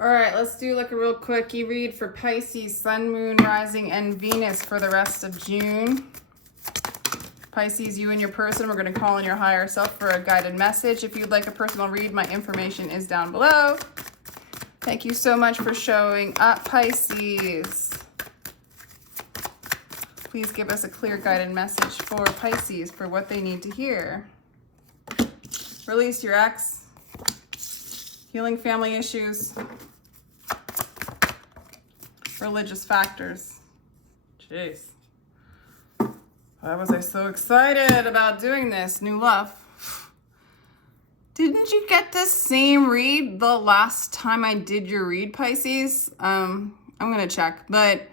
All right, let's do like a real quickie read for Pisces, Sun, Moon, Rising, and Venus for the rest of June. Pisces, you and your person, we're going to call in your higher self for a guided message. If you'd like a personal read, my information is down below. Thank you so much for showing up, Pisces. Please give us a clear guided message for Pisces for what they need to hear. Release your ex. Healing family issues. Religious factors. Jeez. Why was I so excited about doing this? New love. Didn't you get the same read the last time I did your read, Pisces? I'm going to check. But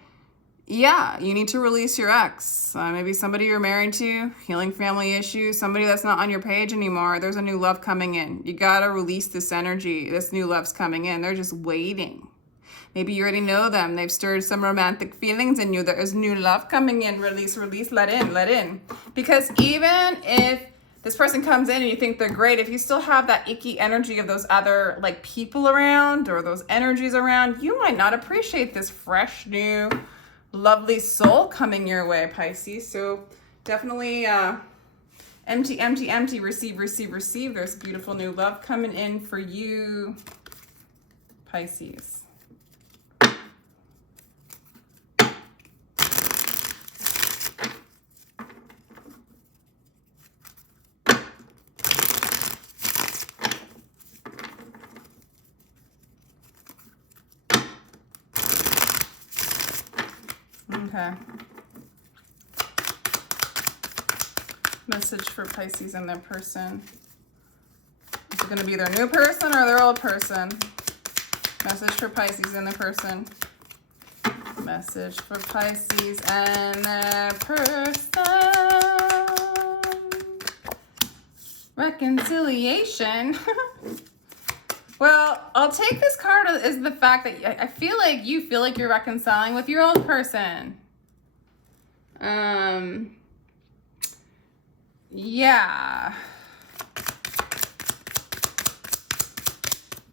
yeah, you need to release your ex. Maybe somebody you're married to, healing family issues, somebody that's not on your page anymore. There's a new love coming in. You got to release this energy. This new love's coming in. They're just waiting. Maybe you already know them. They've stirred some romantic feelings in you. There is new love coming in. Release, release, let in, let in. Because even if this person comes in and you think they're great, if you still have that icky energy of those other like people around or those energies around, you might not appreciate this fresh, new, lovely soul coming your way, Pisces. So definitely empty, empty, empty, receive, receive, receive. There's beautiful new love coming in for you, Pisces. Okay. Message for Pisces and their person. Is it going to be their new person or their old person? Message for Pisces and their person. Message for Pisces and their person. Reconciliation. Well, I'll take this card as the fact that I feel like you feel like you're reconciling with your old person. Yeah.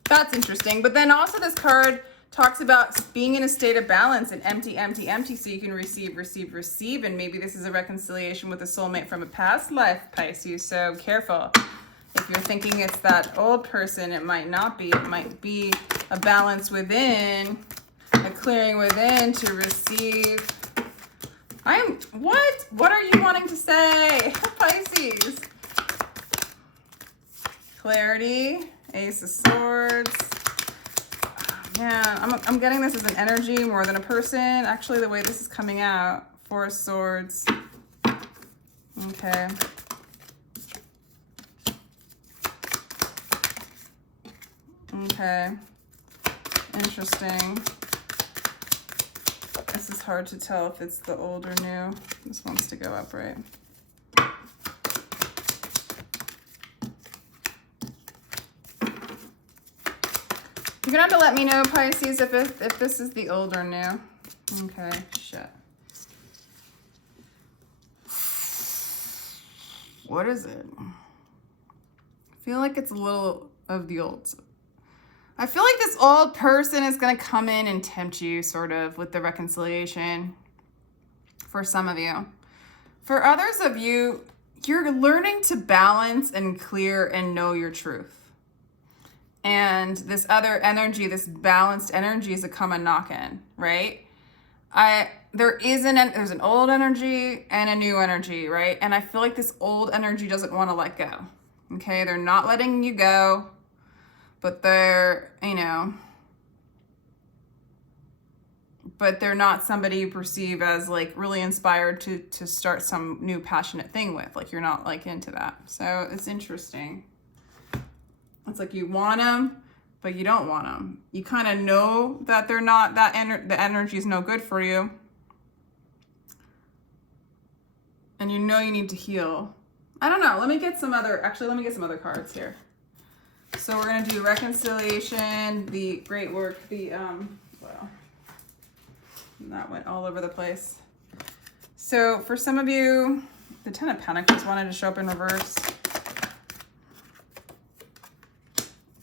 That's interesting. But then also this card talks about being in a state of balance and empty, empty, empty, so you can receive, receive, receive. And maybe this is a reconciliation with a soulmate from a past life, Pisces. So careful. If you're thinking it's that old person, it might not be. It might be a balance within, a clearing within to receive. What? What are you wanting to say, Pisces? Clarity, Ace of Swords. Oh, man, I'm getting this as an energy more than a person. Actually, the way this is coming out, Four of Swords. Okay. Okay, interesting. This is hard to tell if it's the old or new. This wants to go up, right? You're gonna have to let me know, Pisces, if this is the old or new. Okay, shit. What is it? I feel like it's a little of the old. I feel like this old person is going to come in and tempt you sort of with the reconciliation for some of you. For others of you, you're learning to balance and clear and know your truth. And this other energy, this balanced energy is a come and knock in, right? There's an old energy and a new energy, right? And I feel like this old energy doesn't want to let go. Okay, they're not letting you go. But they're, but they're not somebody you perceive as like really inspired to start some new passionate thing with. Like you're not like into that. So it's interesting. It's like you want them, but you don't want them. You kind of know that they're not, the energy is no good for you. And you know you need to heal. I don't know. Let me get some other cards here. So we're going to do reconciliation, the great work, well, that went all over the place. So for some of you, the Ten of Pentacles wanted to show up in reverse.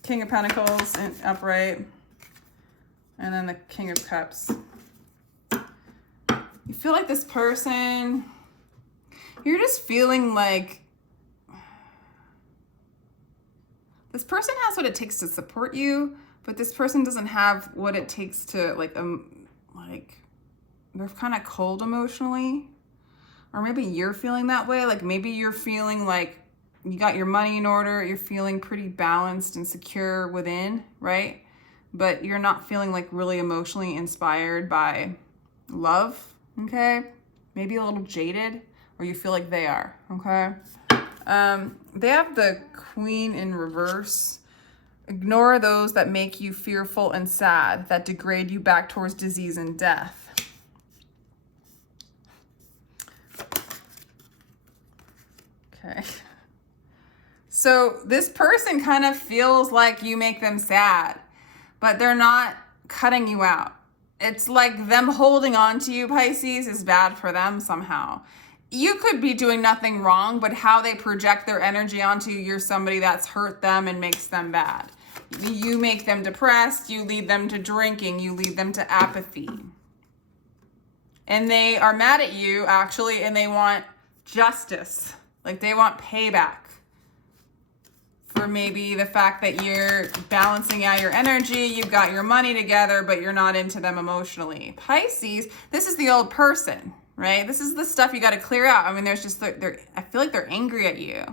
King of Pentacles and upright. And then the King of Cups. You feel like this person, you're just feeling like this person has what it takes to support you, but this person doesn't have what it takes to like they're kind of cold emotionally. Or maybe you're feeling that way. Like maybe you're feeling like you got your money in order, you're feeling pretty balanced and secure within, right? But you're not feeling like really emotionally inspired by love, okay? Maybe a little jaded, or you feel like they are, okay? They have the Queen in reverse. Ignore those that make you fearful and sad, that degrade you back towards disease and death. Okay. So this person kind of feels like you make them sad, but they're not cutting you out. It's like them holding on to you, Pisces, is bad for them somehow. You could be doing nothing wrong, but how they project their energy onto you, you're somebody that's hurt them and makes them bad. You make them depressed, you lead them to drinking, you lead them to apathy. And they are mad at you, actually, and they want justice. Like they want payback for maybe the fact that you're balancing out your energy, you've got your money together, but you're not into them emotionally. Pisces, this is the old person, right? This is the stuff you got to clear out. I mean, there's just, I feel like they're angry at you.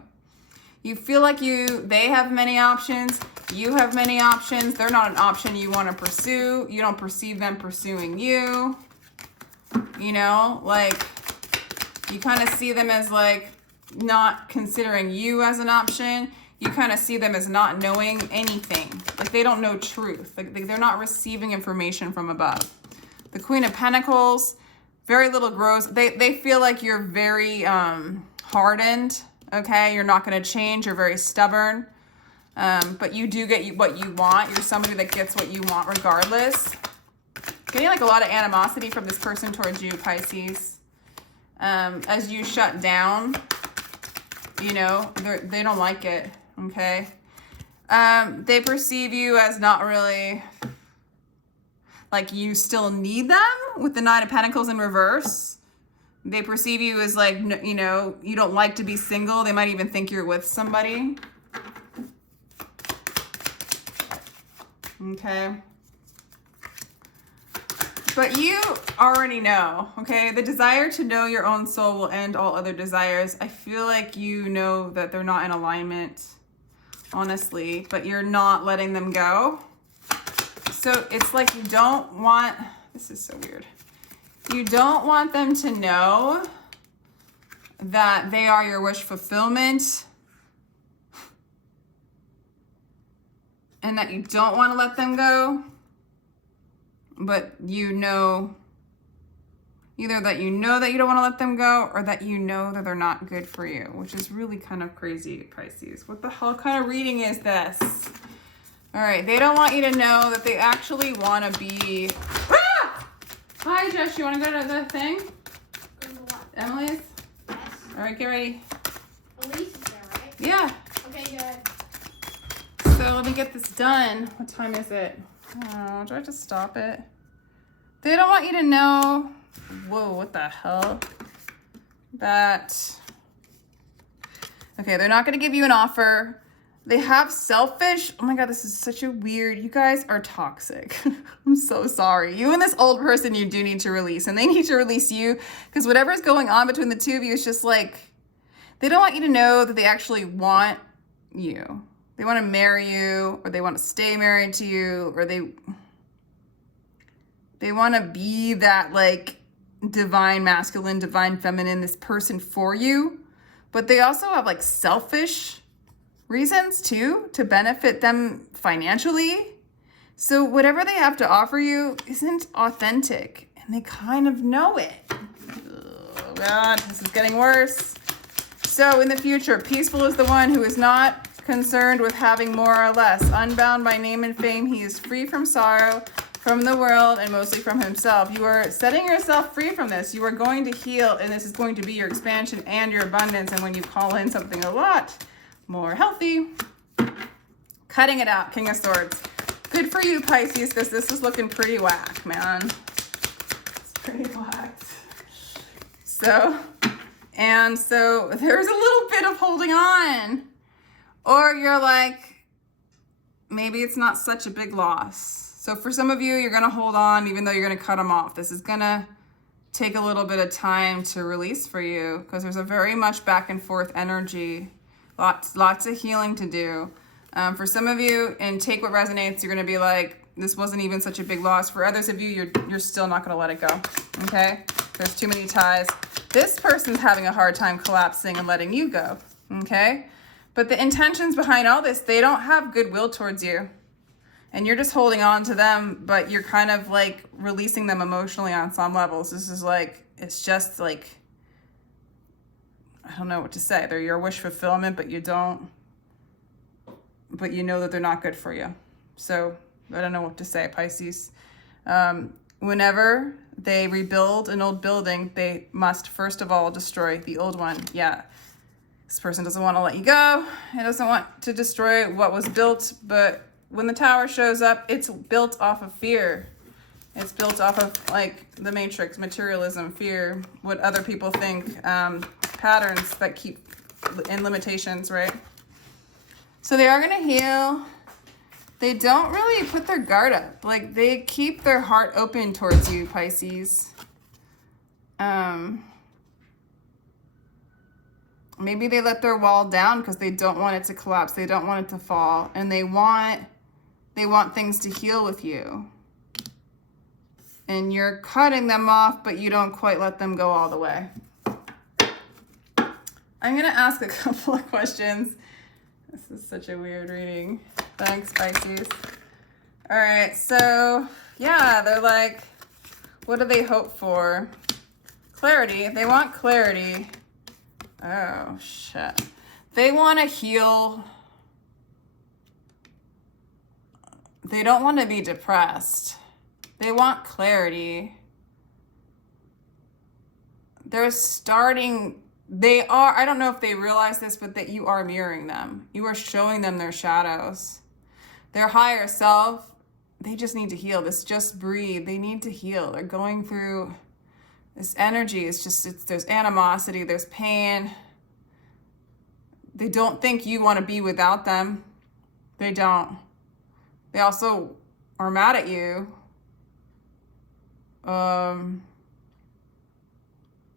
You feel like they have many options, you have many options. They're not an option you want to pursue. You don't perceive them pursuing you. You know, like you kind of see them as like not considering you as an option. You kind of see them as not knowing anything. Like they don't know truth. Like they're not receiving information from above. The Queen of Pentacles, very little grows. They feel like you're very hardened, okay? You're not going to change. You're very stubborn. But you do get what you want. You're somebody that gets what you want regardless. Getting like a lot of animosity from this person towards you, Pisces. As you shut down, you know, they don't like it, okay? They perceive you as not really, like you still need them with the Nine of Pentacles in reverse. They perceive you as like, you know, you don't like to be single. They might even think you're with somebody. Okay. But you already know, okay? The desire to know your own soul will end all other desires. I feel like you know that they're not in alignment, honestly, but you're not letting them go. So it's like you don't want, this is so weird. You don't want them to know that they are your wish fulfillment and that you don't want to let them go. But you know, either that you know that you don't want to let them go or that you know that they're not good for you, which is really kind of crazy, Pisces. What the hell kind of reading is this? All right, they don't want you to know that they actually want to be... Ah! Hi, Josh, you want to go to the thing? Go to what? Emily's? Yes. All right, get ready. Elise is there, right? Yeah. Okay, good. So let me get this done. What time is it? Oh, do I have to stop it? They don't want you to know, whoa, what the hell? That, okay, they're not going to give you an offer. They have selfish, oh my God, this is such a weird, you guys are toxic. I'm so sorry. You and this old person you do need to release, and they need to release you because whatever's going on between the two of you is just like, they don't want you to know that they actually want you. They want to marry you, or they want to stay married to you, or they want to be that like divine masculine, divine feminine, this person for you. But they also have like selfish reasons too to benefit them financially. So whatever they have to offer you isn't authentic, and they kind of know it. Oh God, this is getting worse. So in the future, peaceful is the one who is not concerned with having more or less. Unbound by name and fame, he is free from sorrow, from the world, and mostly from himself. You are setting yourself free from this. You are going to heal, and this is going to be your expansion and your abundance. And when you call in something a lot more healthy, cutting it out, King of Swords. Good for you, Pisces, because this is looking pretty whack, man. It's pretty whacked. So there's a little bit of holding on. Or you're like, maybe it's not such a big loss. So for some of you, you're going to hold on even though you're going to cut them off. This is going to take a little bit of time to release for you because there's a very much back and forth energy. Lots of healing to do. For some of you, and take what resonates, you're going to be like, this wasn't even such a big loss. For others of you, you're still not going to let it go. Okay? There's too many ties. This person's having a hard time collapsing and letting you go. Okay? But the intentions behind all this, they don't have goodwill towards you. And you're just holding on to them, but you're kind of like releasing them emotionally on some levels. This is like, it's just like, I don't know what to say. They're your wish fulfillment, but you don't, but you know that they're not good for you. So I don't know what to say, Pisces. Whenever they rebuild an old building, they must first of all destroy the old one. Yeah. This person doesn't want to let you go. It doesn't want to destroy what was built, but when the tower shows up, it's built off of fear. It's built off of like the matrix, materialism, fear, what other people think, patterns that keep in limitations, right? So they are going to heal. They don't really put their guard up. Like they keep their heart open towards you, Pisces. Maybe they let their wall down because they don't want it to collapse. They don't want it to fall. And they want things to heal with you. And you're cutting them off, but you don't quite let them go all the way. I'm going to ask a couple of questions. This is such a weird reading. Thanks, Pisces. All right, so yeah, they're like, what do they hope for? Clarity. They want clarity. Oh, shit. They want to heal. They don't want to be depressed. They want clarity. They're starting, they are, I don't know if they realize this, but that you are mirroring them. You are showing them their shadows. Their higher self, they just need to heal. This just breathe. They need to heal. They're going through this energy. There's animosity, there's pain. They don't think you want to be without them. They don't. They also are mad at you. All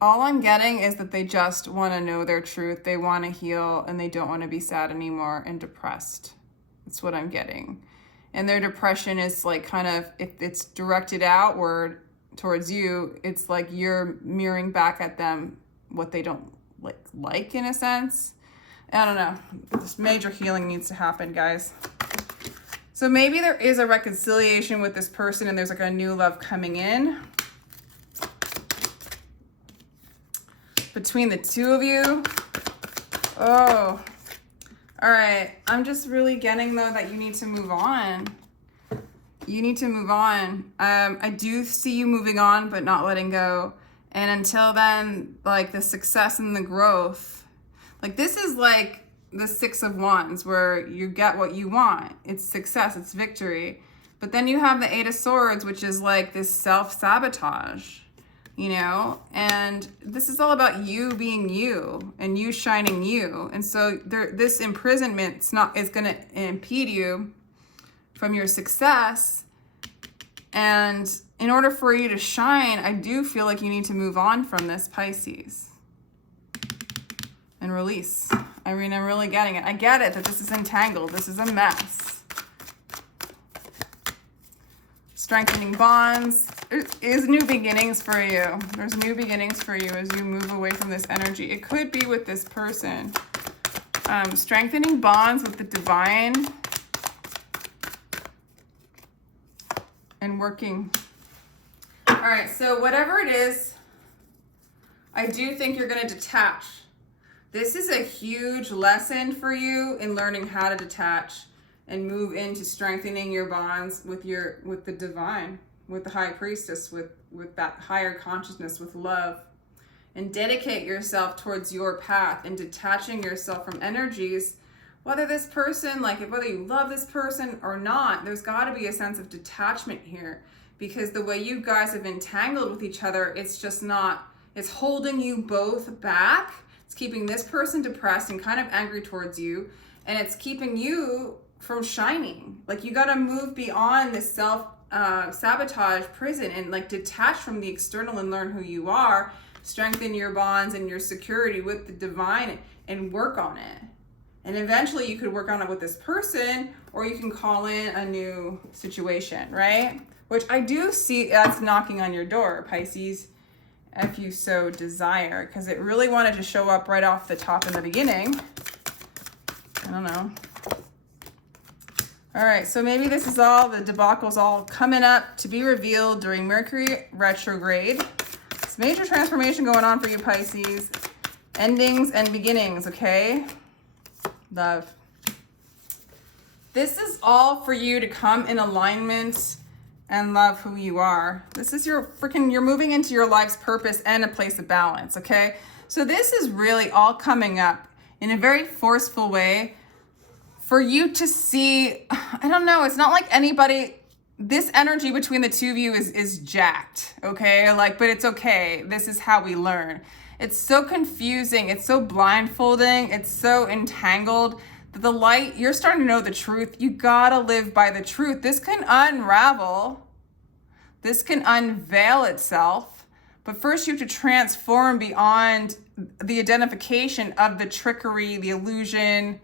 I'm getting is that they just want to know their truth. They want to heal and they don't want to be sad anymore and depressed. That's what I'm getting. And their depression is like kind of, if it's directed outward towards you, it's like you're mirroring back at them what they don't like in a sense. I don't know. This major healing needs to happen, guys. So maybe there is a reconciliation with this person and there's like a new love coming in between the two of you. Oh, all right. I'm just really getting though that you need to move on. You need to move on. I do see you moving on, but not letting go. And until then, like the success and the growth, like this is like the Six of Wands where you get what you want. It's success, it's victory. But then you have the Eight of Swords, which is like this self-sabotage, you know? And this is all about you being you and you shining you. And so this imprisonment is going to impede you from your success. And in order for you to shine, I do feel like you need to move on from this, Pisces, and release. I mean, I'm really getting it. I get it that this is entangled. This is a mess. Strengthening bonds. There is new beginnings for you. There's new beginnings for you as you move away from this energy. It could be with this person. Strengthening bonds with the divine. And working. All right, so whatever it is, I do think you're going to detach. This is a huge lesson for you in learning how to detach and move into strengthening your bonds with the divine, with the high priestess, with that higher consciousness, with love, and dedicate yourself towards your path and detaching yourself from energies whether this person, like whether you love this person or not, there's got to be a sense of detachment here, because the way you guys have entangled with each other, it's just not, it's holding you both back. It's keeping this person depressed and kind of angry towards you, and it's keeping you from shining. Like, you got to move beyond this sabotage prison and like detach from the external and learn who you are, strengthen your bonds and your security with the divine, and work on it. And eventually you could work on it with this person, or you can call in a new situation, right? Which I do see that's knocking on your door, Pisces, if you so desire, because it really wanted to show up right off the top in the beginning. I don't know. All right, so maybe this is all, the debacle's all coming up to be revealed during Mercury retrograde. It's major transformation going on for you, Pisces. Endings and beginnings, okay? Love. This is all for you to come in alignment and love who you are. This is your you're moving into your life's purpose and a place of balance, okay? So this is really all coming up in a very forceful way for you to see. I don't know, it's not like anybody, this energy between the two of you is jacked, okay? Like, but it's okay. This is how we learn. It's so confusing. It's so blindfolding. It's so entangled that the light, you're starting to know the truth. You gotta live by the truth. This can unravel. This can unveil itself. But first you have to transform beyond the identification of the trickery, the illusion,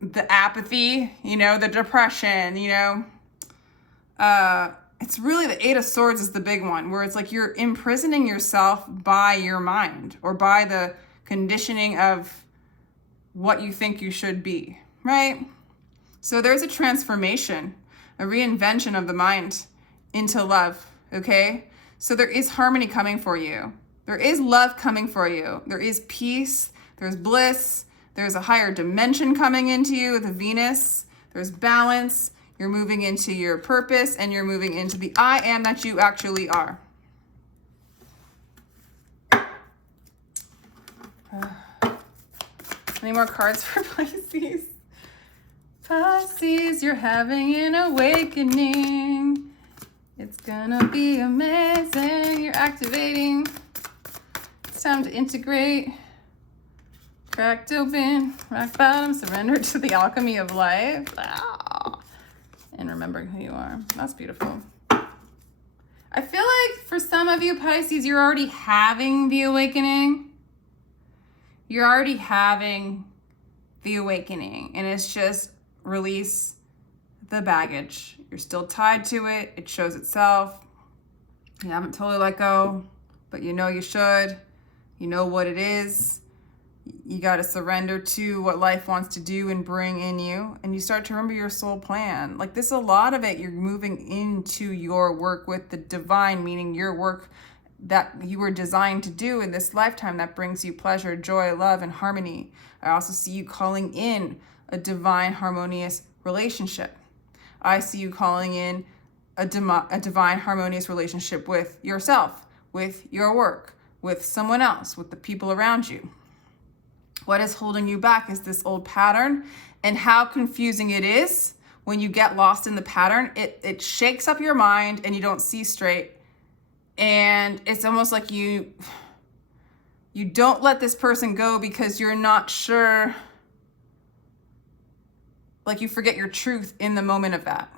the apathy, you know, the depression, you know. It's really the Eight of Swords is the big one, where it's like you're imprisoning yourself by your mind or by the conditioning of what you think you should be, right? So there's a transformation, a reinvention of the mind into love, okay? So there is harmony coming for you. There is love coming for you. There is peace. There's bliss. There's a higher dimension coming into you, the Venus. There's balance. You're moving into your purpose, and you're moving into the I am that you actually are. Any more cards for Pisces? Pisces, you're having an awakening. It's gonna be amazing. You're activating. It's time to integrate. Cracked open, rock bottom, surrender to the alchemy of life. And remembering who you are. That's beautiful. I feel like for some of you, Pisces, you're already having the awakening. You're already having the awakening. And it's just release the baggage. You're still tied to it. It shows itself. You haven't totally let go, but you know you should. You know what it is. You got to surrender to what life wants to do and bring in you. And you start to remember your soul plan. Like this, a lot of it, you're moving into your work with the divine, meaning your work that you were designed to do in this lifetime that brings you pleasure, joy, love, and harmony. I also see you calling in a divine, harmonious relationship. I see you calling in a divine, harmonious relationship with yourself, with your work, with someone else, with the people around you. What is holding you back is this old pattern, and how confusing it is when you get lost in the pattern. It shakes up your mind and you don't see straight. And it's almost like you don't let this person go because you're not sure, like you forget your truth in the moment of that.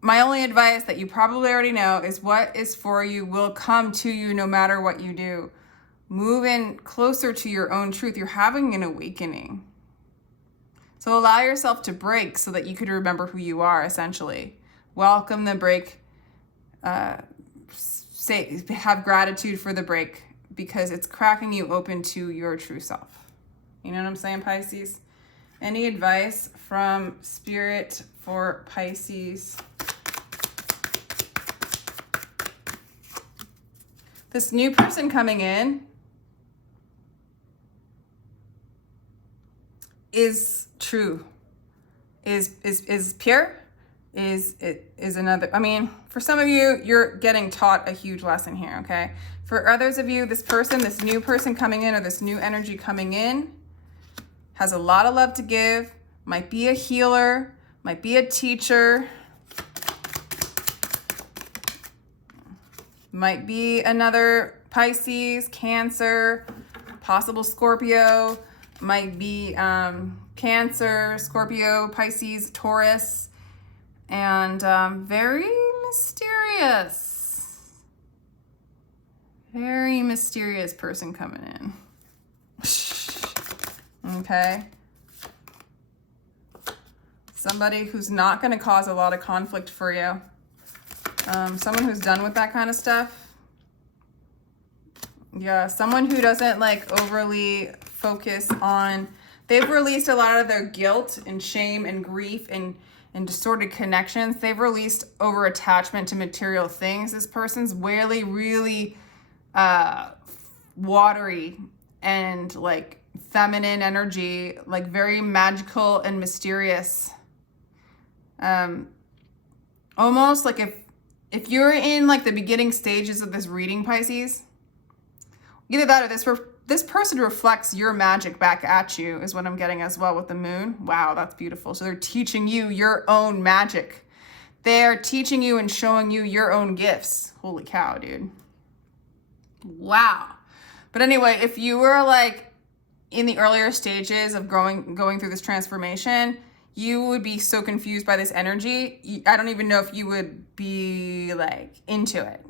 My only advice that you probably already know is what is for you will come to you no matter what you do. Move in closer to your own truth. You're having an awakening. So allow yourself to break so that you could remember who you are, essentially. Welcome the break. Have gratitude for the break because it's cracking you open to your true self. You know what I'm saying, Pisces? Any advice from Spirit for Pisces? This new person coming in is true, is pure, is another. I mean, for some of you, you're getting taught a huge lesson here, okay? For others of you, this person, this new person coming in, or this new energy coming in, has a lot of love to give, might be a healer, might be a teacher, might be another Pisces, Cancer, possible Scorpio, might be Cancer, Scorpio, Pisces, Taurus, and very mysterious. Very mysterious person coming in. Okay. Somebody who's not going to cause a lot of conflict for you. Someone who's done with that kind of stuff. Yeah, someone who doesn't like overly focus on, they've released a lot of their guilt and shame and grief and distorted connections. They've released over attachment to material things. This person's really watery and like feminine energy, like very magical and mysterious. Almost like if you're in like the beginning stages of this reading, Pisces, either that or this person reflects your magic back at you is what I'm getting as well with the moon. Wow, that's beautiful. So they're teaching you your own magic. They're teaching you and showing you your own gifts. Holy cow, dude. Wow. But anyway, if you were like in the earlier stages of going through this transformation, you would be so confused by this energy. I don't even know if you would be like into it.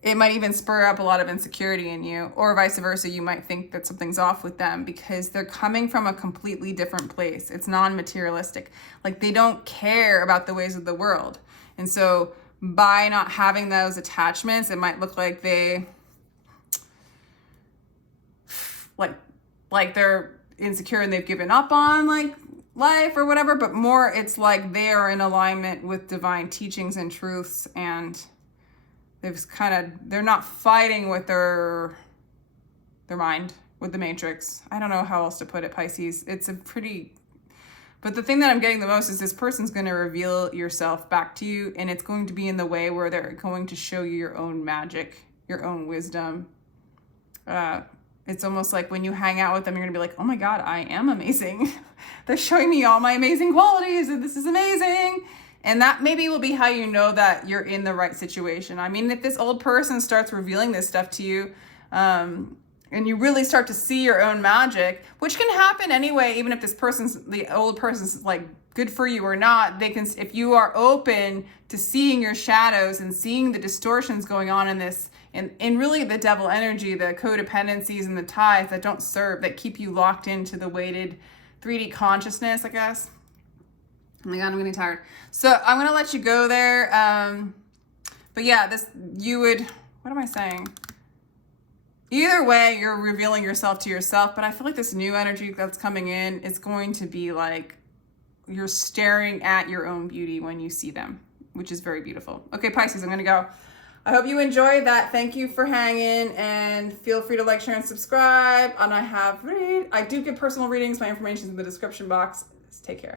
It might even spur up a lot of insecurity in you, or vice versa. You might think that something's off with them because they're coming from a completely different place. It's non-materialistic. Like they don't care about the ways of the world. And so by not having those attachments, it might look like they like they're insecure and they've given up on like life or whatever, but more it's like they are in alignment with divine teachings and truths, and they're not fighting with their mind, with the matrix. I don't know how else to put it, Pisces. But the thing that I'm getting the most is this person's going to reveal yourself back to you, and it's going to be in the way where they're going to show you your own magic, your own wisdom. It's almost like when you hang out with them, you're going to be like, oh my God, I am amazing. They're showing me all my amazing qualities, and this is amazing. And that maybe will be how you know that you're in the right situation. I mean, if this old person starts revealing this stuff to you, and you really start to see your own magic, which can happen anyway, even if the old person's like good for you or not, if you are open to seeing your shadows and seeing the distortions going on in this, and really the devil energy, the codependencies and the ties that don't serve, that keep you locked into the weighted 3D consciousness, I guess. Oh my God, I'm getting tired. So I'm going to let you go there. But yeah, what am I saying? Either way, you're revealing yourself to yourself, but I feel like this new energy that's coming in, it's going to be like you're staring at your own beauty when you see them, which is very beautiful. Okay, Pisces, I'm going to go. I hope you enjoyed that. Thank you for hanging, and feel free to like, share, and subscribe. And I do give personal readings. My information is in the description box. Take care.